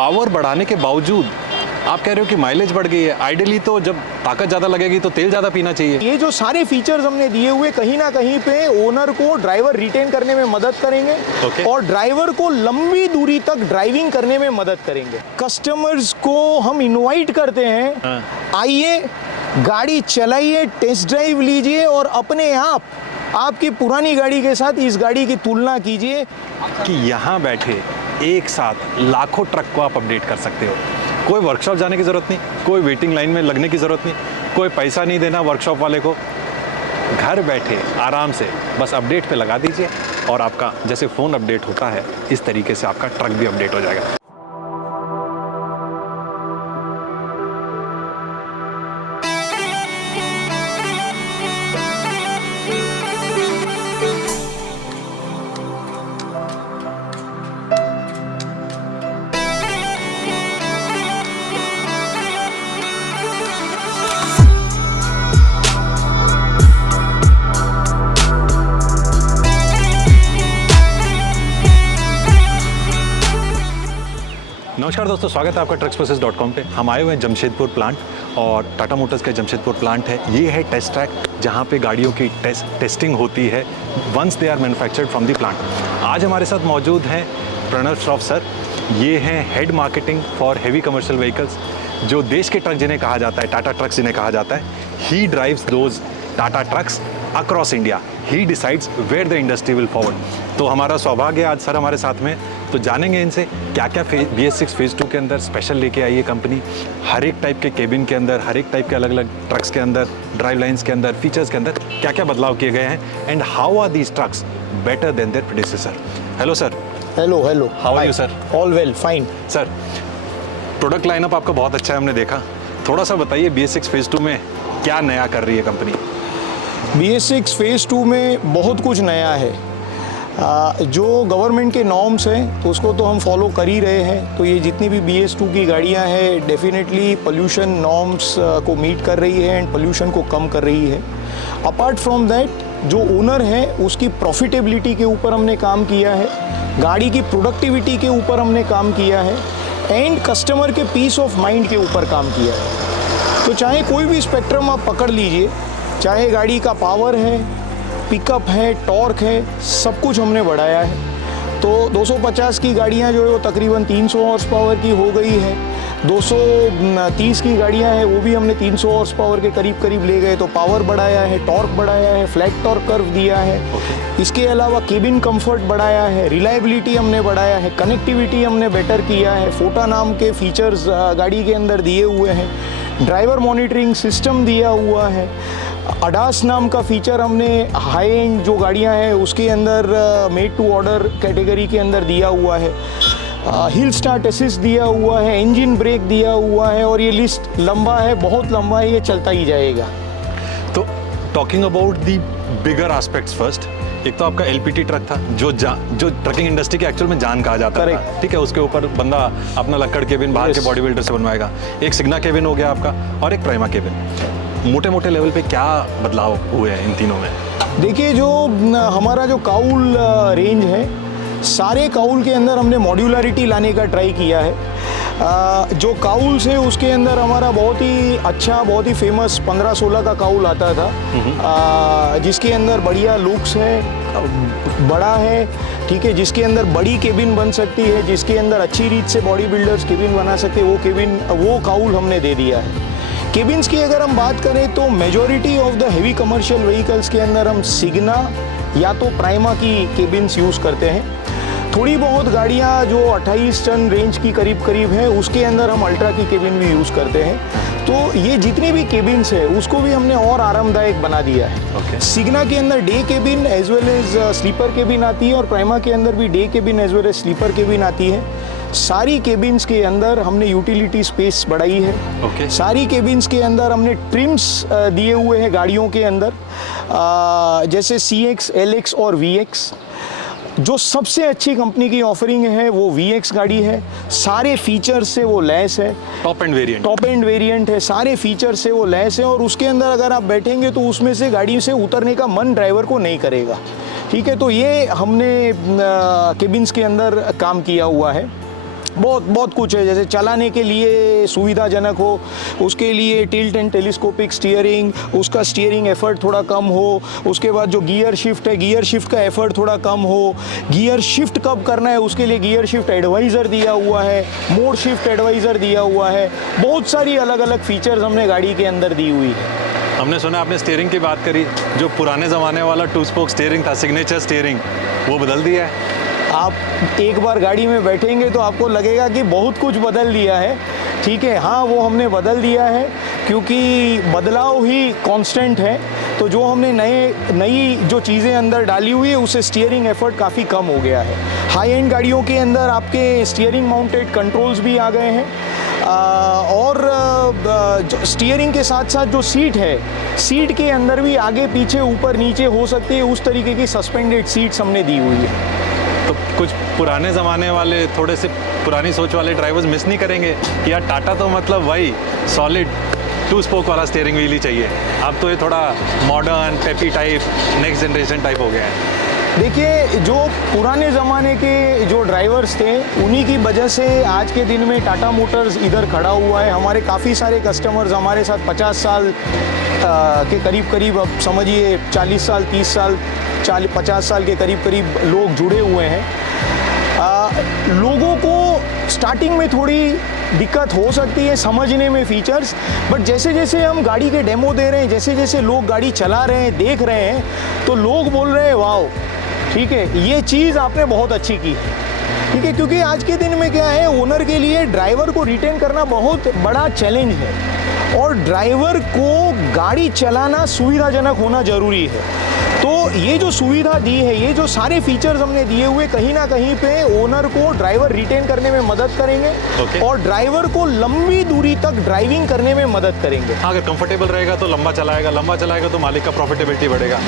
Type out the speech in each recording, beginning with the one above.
Power बढ़ाने के बावजूद आप कह रहे हो कि माइलेज बढ़ गई है। आइडियली तो जब ताकत ज़्यादा लगेगी तो तेल ज़्यादा पीना चाहिए। ये जो सारे फीचर्स हमने दिए हुए कहीं ना कहीं पे ओनर को ड्राइवर रिटेन करने में मदद करेंगे और ड्राइवर को लंबी दूरी तक ड्राइविंग करने में मदद करेंगे। कस्टमर्स को हम इनवाइट करते हैं, आइए गाड़ी चलाइए, टेस्ट ड्राइव लीजिए और अपने आप आपकी पुरानी गाड़ी के साथ इस गाड़ी की तुलना कीजिए कि यहाँ बैठे एक साथ लाखों ट्रक को आप अपडेट कर सकते हो। कोई वर्कशॉप जाने की ज़रूरत नहीं, कोई वेटिंग लाइन में लगने की ज़रूरत नहीं, कोई पैसा नहीं देना वर्कशॉप वाले को। घर बैठे आराम से बस अपडेट पे लगा दीजिए और आपका जैसे फ़ोन अपडेट होता है इस तरीके से आपका ट्रक भी अपडेट हो जाएगा। नमस्कार दोस्तों, स्वागत है आपका trucksprocess.com पे। हम आए हुए हैं जमशेदपुर प्लांट और टाटा मोटर्स का जमशेदपुर प्लांट है। ये है टेस्ट ट्रैक जहाँ पे गाड़ियों की टेस्टिंग होती है once they are manufactured from the plant. आज हमारे साथ मौजूद हैं प्रणव श्रॉफ सर। ये हैं head marketing for heavy commercial vehicles. जो देश के ट्रक जिन्हें कहा जाता है, टाटा ट्रक्स जिन्हें कहा जाता है, he drives those Tata trucks across India. He decides where the industry will forward. तो हमारा सौभाग्य आज सर हमारे साथ में, तो जानेंगे इनसे क्या क्या BS6 फेज़ 2 के अंदर स्पेशल लेके आई है कंपनी। हर एक टाइप के केबिन के अंदर, हर एक टाइप के अलग अलग ट्रक्स के अंदर, ड्राइव लाइन्स के अंदर, फीचर्स के अंदर क्या क्या बदलाव किए गए हैं and how are these trucks better than their predecessor. Hello sir. Hello hello, how are you sir? All well, fine sir. Product lineup आपका बहुत अच्छा है, हमने देखा। थोड़ा सा बताइए BS6 फेज़ 2 में क्या नया कर रही है कंपनी? BS6 फेज़ 2 में बहुत कुछ नया है। जो गवर्नमेंट के नॉर्म्स हैं तो उसको तो हम फॉलो कर ही रहे हैं। तो ये जितनी भी BS2 की गाड़ियां हैं डेफिनेटली पोल्यूशन नॉर्म्स को मीट कर रही है एंड पोल्यूशन को कम कर रही है। अपार्ट फ्रॉम दैट जो ओनर है उसकी प्रॉफिटेबिलिटी के ऊपर हमने काम किया है, गाड़ी की प्रोडक्टिविटी के ऊपर हमने काम किया है एंड कस्टमर के पीस ऑफ माइंड के ऊपर काम किया है। तो चाहे कोई भी स्पेक्ट्रम आप पकड़ लीजिए, चाहे गाड़ी का पावर है, पिकअप है, टॉर्क है, सब कुछ हमने बढ़ाया है। तो 250 की गाड़ियां जो है वो तकरीबन 300 हॉर्स पावर की हो गई है। 230 की गाड़ियां हैं वो भी हमने 300 हॉर्स पावर के करीब करीब ले गए। तो पावर बढ़ाया है, टॉर्क बढ़ाया है, फ्लैट टॉर्क कर्व दिया है। इसके अलावा केबिन कंफर्ट बढ़ाया है, रिलायबिलिटी हमने बढ़ाया है, कनेक्टिविटी हमने बेटर किया है, फोटा नाम के फीचर्स गाड़ी के अंदर दिए हुए हैं, ड्राइवर मॉनिटरिंग सिस्टम दिया हुआ है, अडास नाम का फीचर हमने हाई एंड जो गाड़ियां हैं उसके अंदर मेड टू ऑर्डर कैटेगरी के अंदर दिया हुआ है, हिल स्टार्ट असिस्ट दिया हुआ है, इंजन ब्रेक दिया हुआ है और ये लिस्ट लंबा है, बहुत लंबा है, ये चलता ही जाएगा। तो talking about the bigger aspects first, एक तो आपका LPT ट्रक था जो ट्रकिंग इंडस्ट्री के एक्चुअल में जान कहा जाता है, ठीक है। उसके ऊपर बंदा अपना लक्कड़ केबिन बाहर के बॉडी बिल्डर से बनवाएगा। एक सिग्ना केबिन हो गया आपका और एक प्राइमा केबिन। मोटे मोटे लेवल पे क्या बदलाव हुए हैं इन तीनों में? देखिए, जो हमारा जो काउल रेंज है, सारे काउल के अंदर हमने मॉड्यूलरिटी लाने का ट्राई किया है। जो काउल्स है उसके अंदर हमारा बहुत ही अच्छा, बहुत ही फेमस 15-16 का काउल आता था, जिसके अंदर बढ़िया लुक्स है, बड़ा है, ठीक है, जिसके अंदर बड़ी केबिन बन सकती है, जिसके अंदर अच्छी रीच से बॉडी बिल्डर्स केबिन बना सकते हैं, वो काउल हमने दे दिया है। केबिन्स की अगर हम बात करें तो majority of the heavy commercial vehicles के अंदर हम सिग्ना या तो प्राइमा की केबिन्स यूज़ करते हैं। थोड़ी बहुत गाड़ियां जो 28 टन रेंज की करीब करीब है उसके अंदर हम अल्ट्रा की केबिन भी यूज़ करते हैं। तो ये जितनी भी केबिन्स है उसको भी हमने और आरामदायक बना दिया है। सिग्ना के अंदर day cabin as well as sleeper cabin आती है और प्राइमा के अंदर भी day cabin as well as sleeper cabin आती है। सारी केबिन्स के अंदर हमने यूटिलिटी स्पेस बढ़ाई है। सारी केबिन्स के अंदर हमने ट्रिम्स दिए हुए हैं गाड़ियों के अंदर, जैसे CX, LX और VX। जो सबसे अच्छी कंपनी की ऑफरिंग है वो VX गाड़ी है। सारे फीचर्स से वो लैस है, टॉप एंड वेरिएंट है, सारे फीचर्स से वो लैस है और उसके अंदर अगर आप बैठेंगे तो उसमें से गाड़ी से उतरने का मन ड्राइवर को नहीं करेगा, ठीक है। तो ये हमने केबिन्स के अंदर काम किया हुआ है। बहुत बहुत कुछ है, जैसे चलाने के लिए सुविधाजनक हो, उसके लिए टिल्ट एंड टेलीस्कोपिक स्टीयरिंग, उसका स्टीयरिंग एफर्ट थोड़ा कम हो, उसके बाद जो गियर शिफ्ट है, गियर शिफ्ट का एफर्ट थोड़ा कम हो, गियर शिफ्ट कब करना है उसके लिए गियर शिफ्ट एडवाइज़र दिया हुआ है, मोड शिफ्ट एडवाइज़र दिया हुआ है, बहुत सारी अलग अलग फीचर्स हमने गाड़ी के अंदर दी हुई है। हमने सुना आपने स्टीयरिंग की बात करी, जो पुराने ज़माने वाला 2 स्पोक स्टीयरिंग था, सिग्नेचर स्टीयरिंग, वो बदल दिया है। आप एक बार गाड़ी में बैठेंगे तो आपको लगेगा कि बहुत कुछ बदल दिया है, ठीक है। हाँ, वो हमने बदल दिया है क्योंकि बदलाव ही कांस्टेंट है। तो जो हमने नई जो चीज़ें अंदर डाली हुई है उससे स्टीयरिंग एफर्ट काफ़ी कम हो गया है। हाई एंड गाड़ियों के अंदर आपके स्टीयरिंग माउंटेड कंट्रोल्स भी आ गए हैं और स्टीयरिंग के साथ साथ जो सीट है, सीट के अंदर भी आगे पीछे ऊपर नीचे हो सकती है, उस तरीके की सस्पेंडेड सीट्स हमने दी हुई है। तो कुछ पुराने ज़माने वाले, थोड़े से पुरानी सोच वाले ड्राइवर्स मिस नहीं करेंगे कि यार टाटा तो मतलब वही सॉलिड 2 स्पोक वाला स्टीयरिंग व्हील ही चाहिए, अब तो ये थोड़ा modern peppy type next generation type हो गया है। देखिए, जो पुराने ज़माने के जो ड्राइवर्स थे उन्हीं की वजह से आज के दिन में टाटा मोटर्स इधर खड़ा हुआ है। हमारे काफ़ी सारे कस्टमर्स हमारे साथ 50 साल के करीब अब समझिए 40 साल 30 साल 50 साल के करीब लोग जुड़े हुए हैं। लोगों को स्टार्टिंग में थोड़ी दिक्कत हो सकती है समझने में फीचर्स, बट जैसे जैसे हम गाड़ी के डेमो दे रहे हैं, जैसे जैसे लोग गाड़ी चला रहे हैं, देख रहे हैं, तो लोग बोल रहे हैं वाओ, ठीक है, ये चीज़ आपने बहुत अच्छी की, ठीक है। क्योंकि आज के दिन में क्या है, ओनर के लिए ड्राइवर को रिटेन करना बहुत बड़ा चैलेंज है और ड्राइवर को गाड़ी चलाना सुविधाजनक होना ज़रूरी है। तो ये जो सुविधा दी है, ये जो सारे फीचर्स हमने दिए हुए, कहीं ना कहीं पे ओनर को ड्राइवर रिटेन करने में मदद करेंगे और ड्राइवर को लंबी दूरी तक ड्राइविंग करने में मदद करेंगे। हाँ, अगर कंफर्टेबल रहेगा तो लंबा चलाएगा तो मालिक का प्रॉफिटेबिलिटी बढ़ेगा,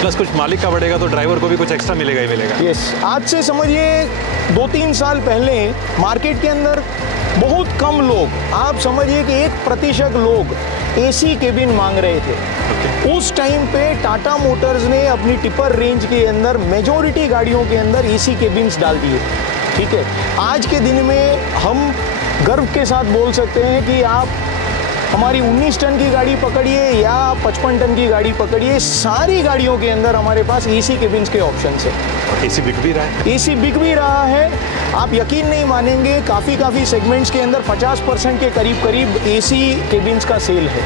प्लस कुछ मालिक का बढ़ेगा तो ड्राइवर को भी कुछ एक्स्ट्रा मिलेगा ही मिलेगा। यस, आज से समझिए 2-3 साल पहले मार्केट के अंदर बहुत कम लोग, आप समझिए कि 1% लोग एसी केबिन मांग रहे थे। उस टाइम पे टाटा मोटर्स ने अपनी टिपर रेंज के अंदर मेजॉरिटी गाड़ियों के अंदर एसी केबिन्स डाल दिए, ठीक है। आज के दिन में हम गर्व के साथ बोल सकते हैं कि आप हमारी 19 टन की गाड़ी पकड़िए या 55 टन की गाड़ी पकड़िए, सारी गाड़ियों के अंदर हमारे पास एसी केबिन्स के ऑप्शन है। एसी बिक भी रहा है, एसी बिक भी रहा है। आप यकीन नहीं मानेंगे, काफ़ी सेगमेंट्स के अंदर 50% के करीब एसी केबिन्स का सेल है,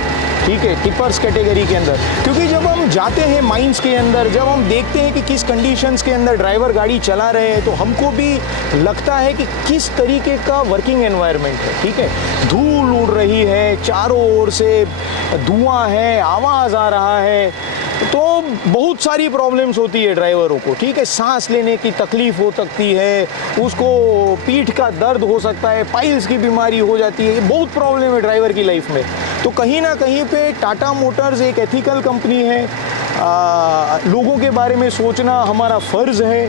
ठीक है, टिपर्स कैटेगरी के अंदर। क्योंकि जब हम जाते हैं माइंस के अंदर, जब हम देखते हैं कि किस कंडीशंस के अंदर ड्राइवर गाड़ी चला रहे हैं, तो हमको भी लगता है कि किस तरीके का वर्किंग एनवायरनमेंट है, ठीक है। धूल उड़ रही है, चारों ओर से धुआं है, आवाज़ आ रहा है, तो बहुत सारी प्रॉब्लम्स होती है ड्राइवरों को, ठीक है। सांस लेने की तकलीफ हो सकती है, उसको पीठ का दर्द हो सकता है, पाइल्स की बीमारी हो जाती है, बहुत प्रॉब्लम है ड्राइवर की लाइफ में। तो कहीं ना कहीं पे टाटा मोटर्स एक एथिकल कंपनी है, लोगों के बारे में सोचना हमारा फ़र्ज़ है।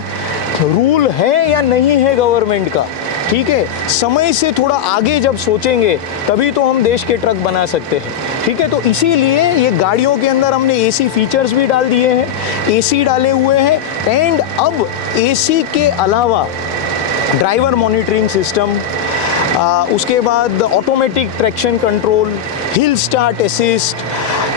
रूल है या नहीं है गवर्नमेंट का, ठीक है, समय से थोड़ा आगे जब सोचेंगे तभी तो हम देश के ट्रक बना सकते हैं, ठीक है। तो इसीलिए ये गाड़ियों के अंदर हमने एसी फीचर्स भी डाल दिए हैं, एसी डाले हुए हैं, एंड अब एसी के अलावा ड्राइवर मॉनिटरिंग सिस्टम, उसके बाद automatic traction control, hill start assist,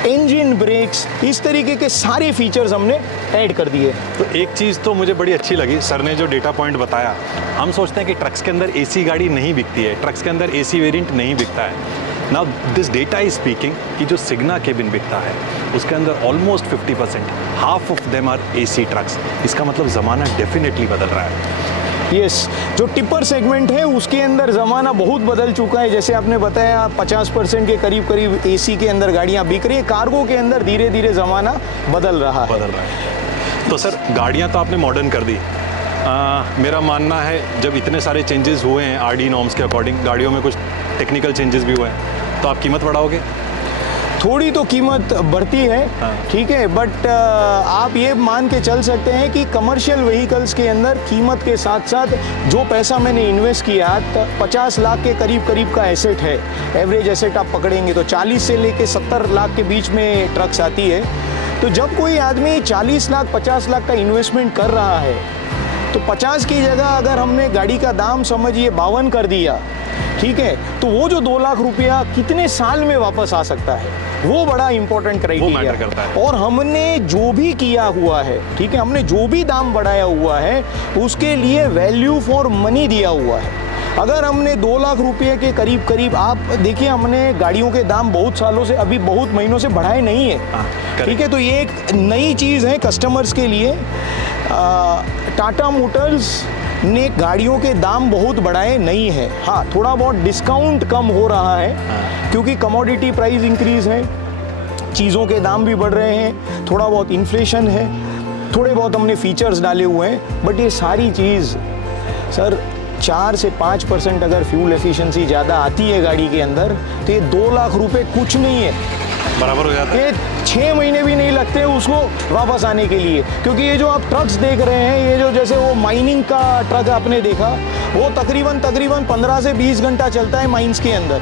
engine brakes, इस तरीके के सारे फीचर्स हमने ऐड कर दिए। तो एक चीज़ तो मुझे बड़ी अच्छी लगी, सर ने जो डेटा पॉइंट बताया, हम सोचते हैं कि ट्रक्स के अंदर एसी गाड़ी नहीं बिकती है, ट्रक्स के अंदर एसी वेरिएंट नहीं बिकता है। Now this data is speaking कि जो सिग्ना केबिन बिकता है उसके अंदर almost 50%, half of them R AC trucks. इसका मतलब ज़माना डेफिनेटली बदल रहा है। यस, जो टिपर सेगमेंट है उसके अंदर ज़माना बहुत बदल चुका है। जैसे आपने बताया 50% के करीब एसी के अंदर गाड़ियाँ बिक रही है, कार्गो के अंदर धीरे धीरे ज़माना बदल रहा है। तो सर, गाड़ियाँ तो आपने मॉडर्न कर दी, मेरा मानना है जब इतने सारे चेंजेस हुए हैं आरडी नॉर्म्स के अकॉर्डिंग, गाड़ियों में कुछ टेक्निकल चेंजेस भी हुए हैं, तो आप कीमत बढ़ाओगे? थोड़ी तो कीमत बढ़ती है, ठीक है, बट आप ये मान के चल सकते हैं कि कमर्शियल व्हीकल्स के अंदर कीमत के साथ साथ जो पैसा मैंने इन्वेस्ट किया 50 लाख के करीब का एसेट है। एवरेज एसेट आप पकड़ेंगे तो 40 से लेके 70 लाख के बीच में ट्रक्स आती है। तो जब कोई आदमी 40 लाख 50 लाख का इन्वेस्टमेंट कर रहा है तो 50 की जगह अगर हमने गाड़ी का दाम समझिए 52 कर दिया, ठीक है, तो वो जो 2 लाख रुपया कितने साल में वापस आ सकता है, वो बड़ा इंपॉर्टेंट क्राइटेरिया करता है। और हमने जो भी किया हुआ है, ठीक है, हमने जो भी दाम बढ़ाया हुआ है उसके लिए वैल्यू फॉर मनी दिया हुआ है। अगर हमने 2 लाख रुपये के करीब करीब, आप देखिए हमने गाड़ियों के दाम बहुत सालों से, अभी बहुत महीनों से बढ़ाए नहीं है, ठीक है, तो ये एक नई चीज़ है कस्टमर्स के लिए। टाटा मोटर्स ने गाड़ियों के दाम बहुत बढ़ाए नहीं है, हाँ थोड़ा बहुत डिस्काउंट कम हो रहा है क्योंकि कमोडिटी प्राइस इंक्रीज है, चीज़ों के दाम भी बढ़ रहे हैं, थोड़ा बहुत इन्फ्लेशन है, थोड़े बहुत हमने फीचर्स डाले हुए हैं, बट ये सारी चीज़ सर 4 से 5% अगर फ्यूल एफिशिएंसी ज़्यादा आती है गाड़ी के अंदर तो ये 2 लाख रुपए कुछ नहीं है, बराबर हो जाता है। ये 6 महीने भी नहीं लगते उसको वापस आने के लिए। क्योंकि ये जो आप ट्रक्स देख रहे हैं, ये जो जैसे वो माइनिंग का ट्रक आपने देखा, वो तकरीबन 15 से 20 घंटा चलता है माइंस के अंदर।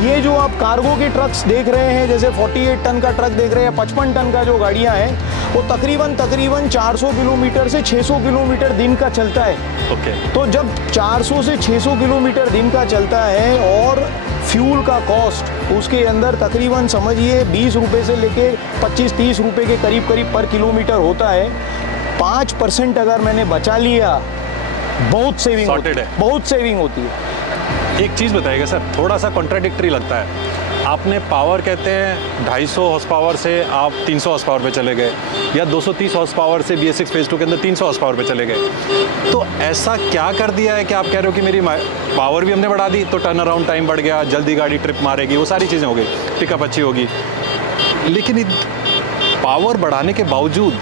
ये जो आप कार्गो के ट्रक्स देख रहे हैं, जैसे 48 टन का ट्रक देख रहे हैं, 55 टन का जो गाड़ियाँ हैं, वो तकरीबन 400 किलोमीटर से 600 किलोमीटर दिन का चलता है। ओके। तो जब 400 से 600 किलोमीटर दिन का चलता है और फ्यूल का कॉस्ट उसके अंदर तकरीबन समझिए 20 रुपये से लेके 25-30 रुपये के करीब पर किलोमीटर होता है, 5% अगर मैंने बचा लिया, बहुत सेविंग होती है, बहुत सेविंग होती है। एक चीज़ बताइएगा सर, थोड़ा सा कॉन्ट्राडिक्टरी लगता है, आपने पावर कहते हैं 250 हॉर्स पावर से आप 300 हॉर्स पावर पे चले गए, या 230 हॉर्स पावर से BS6 फेज 2 के अंदर 300 हॉर्स पावर पे चले गए, तो ऐसा क्या कर दिया है कि आप कह रहे हो कि मेरी पावर भी हमने बढ़ा दी तो टर्न अराउंड टाइम बढ़ गया, जल्दी गाड़ी ट्रिप मारेगी, वो सारी चीज़ें हो गई, पिकअप अच्छी होगी, लेकिन पावर बढ़ाने के बावजूद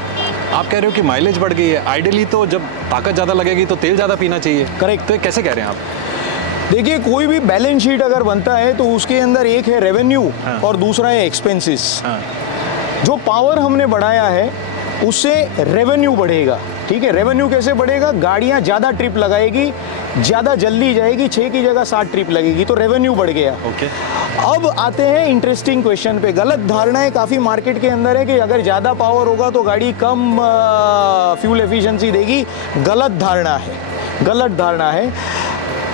आप कह रहे हो कि माइलेज बढ़ गई है। आइडियली तो जब ताकत ज़्यादा लगेगी तो तेल ज़्यादा पीना चाहिए। करेक्ट। तो ये कैसे कह रहे हैं आप? देखिए, कोई भी बैलेंस शीट अगर बनता है तो उसके अंदर एक है रेवेन्यू और दूसरा है एक्सपेंसेस। जो पावर हमने बढ़ाया है उससे रेवेन्यू बढ़ेगा, ठीक है। रेवेन्यू कैसे बढ़ेगा? गाड़ियां ज़्यादा ट्रिप लगाएगी, ज़्यादा जल्दी जाएगी, 6 की जगह 7 ट्रिप लगेगी, तो रेवेन्यू बढ़ गया। ओके। अब आते हैं इंटरेस्टिंग क्वेश्चन पे। गलत धारणाएं काफ़ी मार्केट के अंदर है कि अगर ज़्यादा पावर होगा तो गाड़ी कम फ्यूल एफिशिएंसी देगी। गलत धारणा है, गलत धारणा है।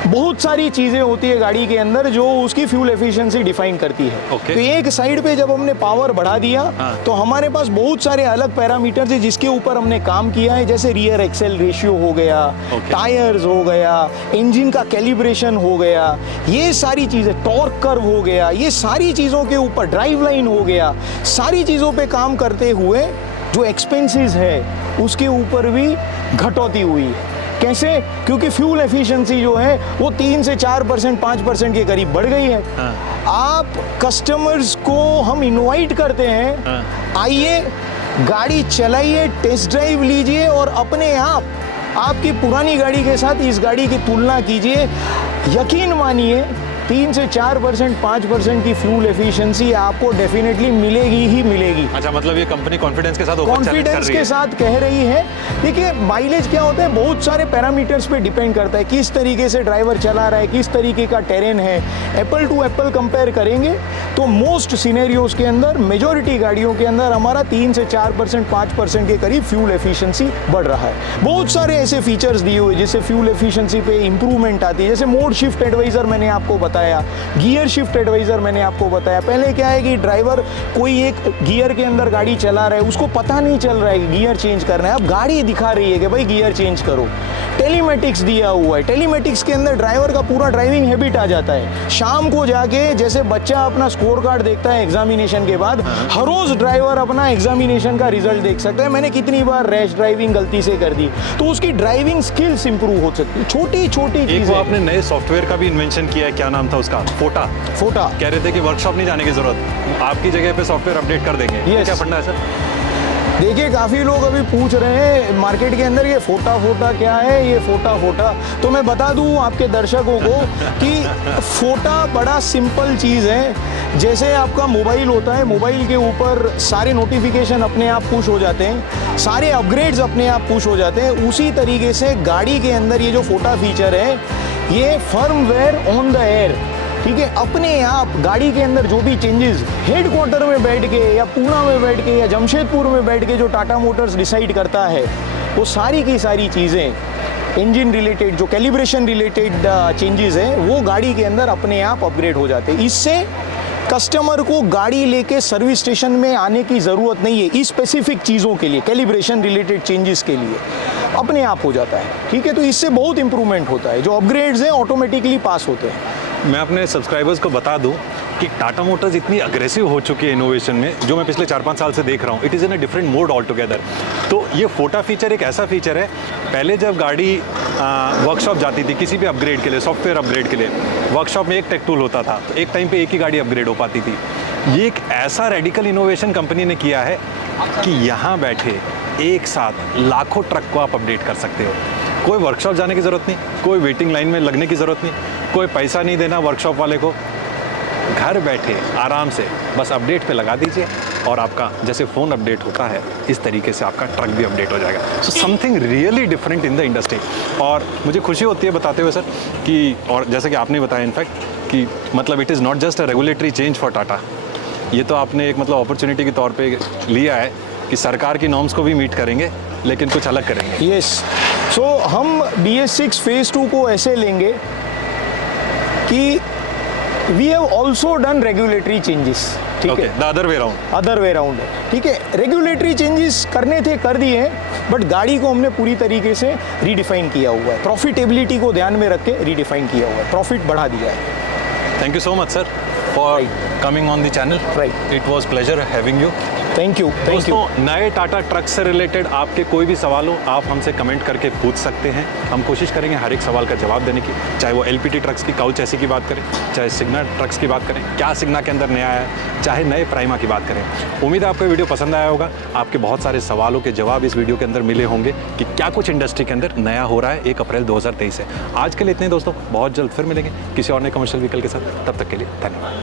बहुत सारी चीज़ें होती है गाड़ी के अंदर जो उसकी फ्यूल एफिशिएंसी डिफाइन करती है। Okay. तो एक साइड पे जब हमने पावर बढ़ा दिया तो हमारे पास बहुत सारे अलग पैरामीटर्स है जिसके ऊपर हमने काम किया है, जैसे रियर एक्सेल रेशियो हो गया, टायर्स हो गया, इंजन का कैलिब्रेशन हो गया, ये सारी चीज़ें, टॉर्क कर्व हो गया, ये सारी चीज़ों के ऊपर, ड्राइव लाइन हो गया, सारी चीज़ों पे काम करते हुए जो एक्सपेंसेस है उसके ऊपर भी घटौती हुई है। कैसे? क्योंकि फ्यूल एफिशिएंसी जो है वो 3 से 4%, 5% के करीब बढ़ गई है। आप कस्टमर्स को हम इनवाइट करते हैं, आइए गाड़ी चलाइए, टेस्ट ड्राइव लीजिए और अपने आप आपकी पुरानी गाड़ी के साथ इस गाड़ी की तुलना कीजिए। यकीन मानिए 3 से 4%, 5% की फ्यूल एफिशिएंसी आपको डेफिनेटली मिलेगी ही मिलेगी। अच्छा, मतलब ये कंपनी कॉन्फिडेंस के साथ कॉन्फिडेंस के साथ कह रही है। देखिए, माइलेज क्या होता है, बहुत सारे पैरामीटर्स पे डिपेंड करता है, किस तरीके से ड्राइवर चला रहा है, किस तरीके का टेरेन है। एप्पल टू एप्पल कंपेयर करेंगे तो मोस्ट सिनेरियोज के अंदर, मेजॉरिटी गाड़ियों के अंदर हमारा 3 से 4%, 5% के करीब फ्यूल एफिशिएंसी बढ़ रहा है। बहुत सारे ऐसे फीचर्स दिए हुए जिससे फ्यूल एफिशिएंसी पे इंप्रूवमेंट आती है, जैसे मोड शिफ्ट एडवाइजर मैंने आपको बताया, गियर शिफ्ट एडवाइजर मैंने आपको बताया। पहले क्या है कि ड्राइवर कोई एक गियर के अंदर गाड़ी चला रहा है, उसको पता नहीं चल रहा है कि गियर चेंज करना है, अब गाड़ी दिखा रही है कि भाई गियर चेंज करो। टेलीमेटिक्स दिया हुआ है, टेलीमेटिक्स के अंदर ड्राइवर का पूरा ड्राइविंग हैबिट आ जाता है। शाम को जाके जैसे बच्चा अपना स्कोर कार्ड देखता है एग्जामिनेशन के बाद, हर रोज ड्राइवर अपना एग्जामिनेशन का रिजल्ट देख सकता है, मैंने कितनी बार रैश ड्राइविंग गलती से कर दी, तो उसकी ड्राइविंग स्किल्स इंप्रूव हो सकती है। छोटी छोटी चीजें। आपने नए सॉफ्टवेयर का भी इन्वेंशन किया है, क्या नाम था उसका? फोटा। कह रहे थे कि वर्कशॉप नहीं जाने की जरूरत, आपकी जगह पे सॉफ्टवेयर अपडेट कर देंगे। Yes. क्या फंडा है सर? देखिए, काफ़ी लोग अभी पूछ रहे हैं मार्केट के अंदर, ये फोटा क्या है, ये फोटा। तो मैं बता दूं आपके दर्शकों को कि फोटा बड़ा सिंपल चीज़ है। जैसे आपका मोबाइल होता है, मोबाइल के ऊपर सारे नोटिफिकेशन अपने आप पुश हो जाते हैं, सारे अपग्रेड्स अपने आप पुश हो जाते हैं, उसी तरीके से गाड़ी के अंदर ये जो फोटा फीचर है, ये फर्मवेयर ऑन द एयर, ठीक है, अपने आप गाड़ी के अंदर जो भी चेंजेस हेडक्वार्टर में बैठ के या पूना में बैठ के या जमशेदपुर में बैठ के जो टाटा मोटर्स डिसाइड करता है, वो सारी की सारी चीज़ें इंजन रिलेटेड जो कैलिब्रेशन रिलेटेड चेंजेस हैं वो गाड़ी के अंदर अपने आप अपग्रेड हो जाते हैं। इससे कस्टमर को गाड़ी लेके सर्विस स्टेशन में आने की ज़रूरत नहीं है। इस स्पेसिफिक चीज़ों के लिए, कैलिब्रेशन रिलेटेड चेंजेस के लिए अपने आप हो जाता है। ठीक है, तो इससे बहुत इंप्रूवमेंट होता है। जो अपग्रेड्स हैं ऑटोमेटिकली पास होते हैं। मैं अपने सब्सक्राइबर्स को बता दूं कि टाटा मोटर्स इतनी अग्रेसिव हो चुकी है इनोवेशन में, जो मैं पिछले 4-5 साल से देख रहा हूँ। It is in a different mode all together. तो ये फोटा फीचर एक ऐसा फीचर है, पहले जब गाड़ी वर्कशॉप जाती थी किसी भी अपग्रेड के लिए, सॉफ्टवेयर अपग्रेड के लिए, वर्कशॉप में एक टेक टूल होता था, तो एक टाइम पे एक ही गाड़ी अपग्रेड हो पाती थी। ये एक ऐसा रेडिकल इनोवेशन कंपनी ने किया है कि यहाँ बैठे एक साथ लाखों ट्रक को आप अपडेट कर सकते हो। कोई वर्कशॉप जाने की ज़रूरत नहीं, कोई वेटिंग लाइन में लगने की ज़रूरत नहीं, कोई पैसा नहीं देना वर्कशॉप वाले को। घर बैठे आराम से बस अपडेट पे लगा दीजिए और आपका जैसे फ़ोन अपडेट होता है इस तरीके से आपका ट्रक भी अपडेट हो जाएगा। So something really different in the industry. और मुझे खुशी होती है बताते हुए सर कि, और जैसे कि आपने बताया इनफैक्ट कि मतलब it is not just a regulatory change for Tata, ये तो आपने एक मतलब अपॉर्चुनिटी के तौर पे लिया है कि सरकार की नॉर्म्स को भी मीट करेंगे लेकिन कुछ अलग करेंगे। यस, सो हम BS6 फेज़ 2 को ऐसे लेंगे कि we have also done regulatory changes. ठीक है, the other way round. Other way round है। ठीक है, रेगुलेटरी चेंजेस करने थे, कर दिए हैं, बट गाड़ी को हमने पूरी तरीके से रीडिफाइन किया हुआ है। प्रॉफिटेबिलिटी को ध्यान में रख के रीडिफाइन किया हुआ है, प्रॉफिट बढ़ा दिया है। Thank you so much sir for coming on the channel. Right. It was pleasure having you. Thank you. दोस्तों, नए टाटा ट्रक से रिलेटेड आपके कोई भी सवाल हो आप हमसे कमेंट करके पूछ सकते हैं। हम कोशिश करेंगे हर एक सवाल का जवाब देने की, चाहे वो LPT ट्रक्स की काउच ऐसी की बात करें, चाहे सिग्ना ट्रक्स की बात करें, क्या सिग्ना के अंदर नया आया है, चाहे नए प्राइमा की बात करें। उम्मीद है आपको वीडियो पसंद आया होगा। आपके बहुत सारे सवालों के जवाब इस वीडियो के अंदर मिले होंगे कि क्या कुछ इंडस्ट्री के अंदर नया हो रहा है 1 अप्रैल 2023 से। आज के लिए इतने दोस्तों, बहुत जल्द फिर मिलेंगे किसी और नए कमर्शियल व्हीकल के साथ। तब तक के लिए धन्यवाद।